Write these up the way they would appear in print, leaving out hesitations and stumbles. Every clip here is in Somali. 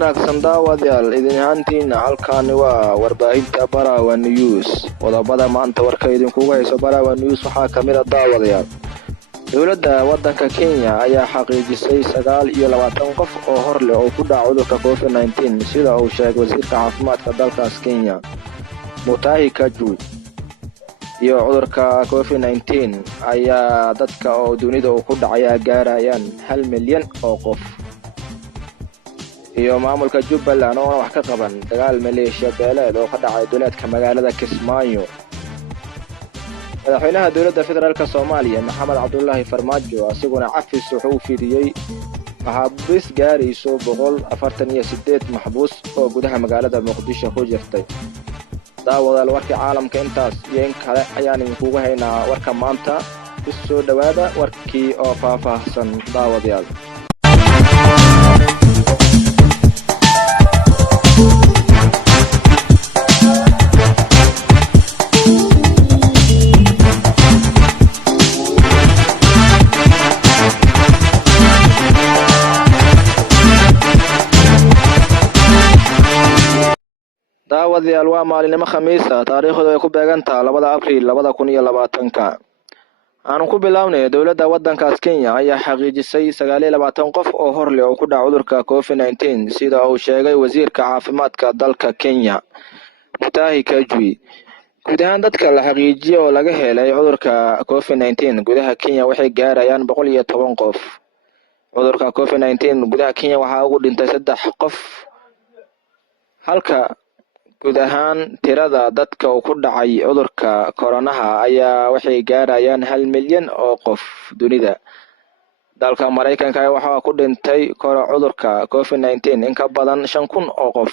wanaagsan daawadayaal idin ahaantiina halkaani waa warbaahinta Barawa News. Qodobada maanta warka idinkugu hayso Barawa News waxaa kamid ah daawadayaal. Dowladda waddanka Kenya ayaa xaqiijisay 29 qof oo hor leh oo ku dhacay cudurka COVID-19 sida uu sheegay wasiirka caafimaadka dalkaas Kenya Mutahi Kajwe. iyo cudurka COVID-19 ayaa dadka oo dunida ku dhacay gaarayaan 1 milyan oo qof. iyo maamulka Jubbaland oo wax ka qaban dagaal maleeshiya beeleed oo ka dhacay duleedka magaalada Kismaayo. madaxweynaha dowladda federaalka Soomaaliya Maxamed Cabdullaahi Farmaajo asiguna cafis wuxuu fidiyay maxaabiis gaarayso 148 maxbuus oo gudaha magaalada Muqdisho ku jirtay. daawadayaal warkii caalamka intaas iyo in kale ayaan idinkugu haynaa warka maanta. ku soo dhawaada warkii oo faahfaahsan daawadayaal. daawadayaal waa maalinimo Khamiis ah taariikhdu ay ku beegan tahay 2 Abriil 2020. aan ku bilaabnay dowladda waddankaas Kenya ayaa xaqiijisay 29 qof oo hor leh oo ku dhacay cudurka COVID-19 sida uu sheegay wasiirka caafimaadka dalka Kenya Mutahi Kajwe. guud ahaan dadka la xaqiijiyay oo laga helay cudurka COVID-19 gudaha Kenya waxay gaarayaan 110 qof. cudurka COVID-19 gudaha Kenya waxaa ugu dhintay 3 qof halka guud ahaan tirada dadka ku dhacay cudurka koronaha ayaa waxay gaarayaan 1 milyan oo qof dunida. dalka Mareykanka waxaa ku dhintay cudurka COVID-19 in ka badan 5,000 oo qof.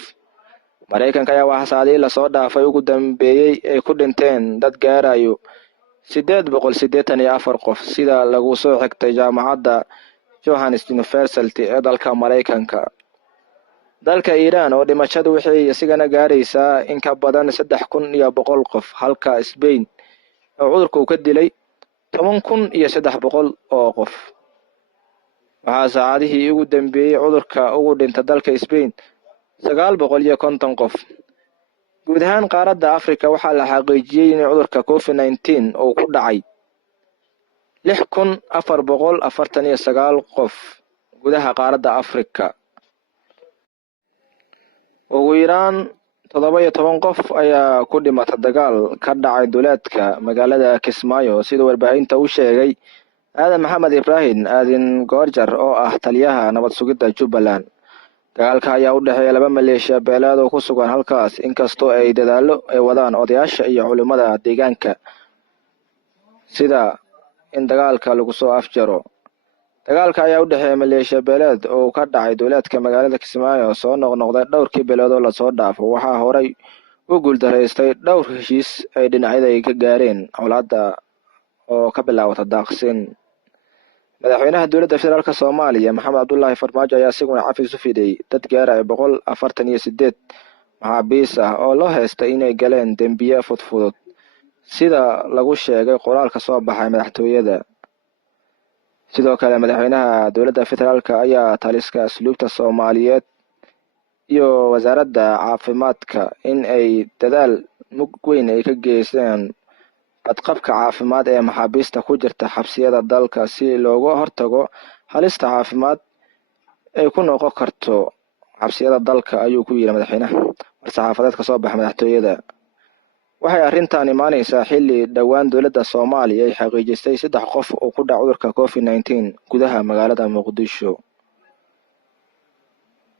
Mareykanka ayaa waxaa la soo dhaafay ugu dambeeyay ay ku dhinteen dad gaarayo 884 qof sida lagu soo xigtay jaamacadda Johns University ee dalka Mareykanka. dalka Iran oo dhimashadu waxay isigana gaaraysaa in ka badan 3,100 qof halka Spain oo cudurku ka dilay 10,300 oo qof. waxaa saacadihii ugu dambeeyay cudurka ugu dhintay dalka Spain 950 qof. guud ahaan qaaradda Afrika waxaa la xaqiijiyay in cudurka COVID-19 uu ku dhacay 6,449 qof gudaha qaaradda Afrika. ugu yaraan 17 qof ayaa ku dhimatay dagaal ka dhacay duleedka magaalada Kismaayo sida warbaahinta uu sheegay Aadan Maxamed Ibrahim Aadan Goorjar oo ah taliyaha nabad sugidda Jubbaland. dagaalka ayaa u dhaxeeya 2 maleeshiya beeleed oo ku sugan halkaas inkastoo ay dadaalo ay wadaan odayaasha iyo culimada deegaanka sida in dagaalka lagu soo afjaro. dagaalka ayaa u dhaxeeya maleeshiya beeleed oo ka dhacay duleedka magaalada Kismaayo soo noqnoqday dhowrkii bilood oo la soo dhaafo. waxaa horay u guuldareystay dhowr heshiis ay dhinacyada ka gaareen colaadda oo ka bilaawata daaqsin. madaxweynaha dowladda federaalka Soomaaliya Maxamed Cabdullaahi Farmaajo ayaa asiguna cafis u fidiyay dad gaaraya 148 maxaabiis ah oo loo haystay inay galeen dembiye fudfudud sida lagu sheegay qoraalka soo baxay madaxtooyada. sidoo kale madaxweynaha dowladda federaalka ayaa taliska asluubta Soomaaliyeed iyo wasaaradda caafimaadka in ay dadaal mug weyn ay ka geystaan badqabka caafimaad ee maxaabiista ku jirta xabsiyada dalka si looga hortago halista caafimaad ay ku noqon karto xabsiyada dalka ayuu ku yiri madaxweynaha war-saxaafadeed ka soo baxay madaxtooyada. waxay arrintan imaanaysaa xilli dhawaan dowladda Soomaaliya ay xaqiijisay 3 qof oo ku dhacay cudurka COVID-19 gudaha magaalada Muqdisho.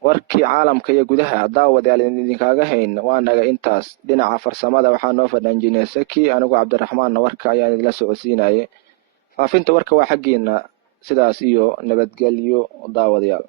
warkii caalamka iyo gudaha daawadayaal idinkaaga hayn waa naga intaas. dhinaca farsamada waxaa noo fadhan Injineer Saki anigu Cabdiraxmaan warka ayaan idila socodsiinayay. faafinta warka waa xaqiina sidaas iyo nabadgelyo daawadayaal.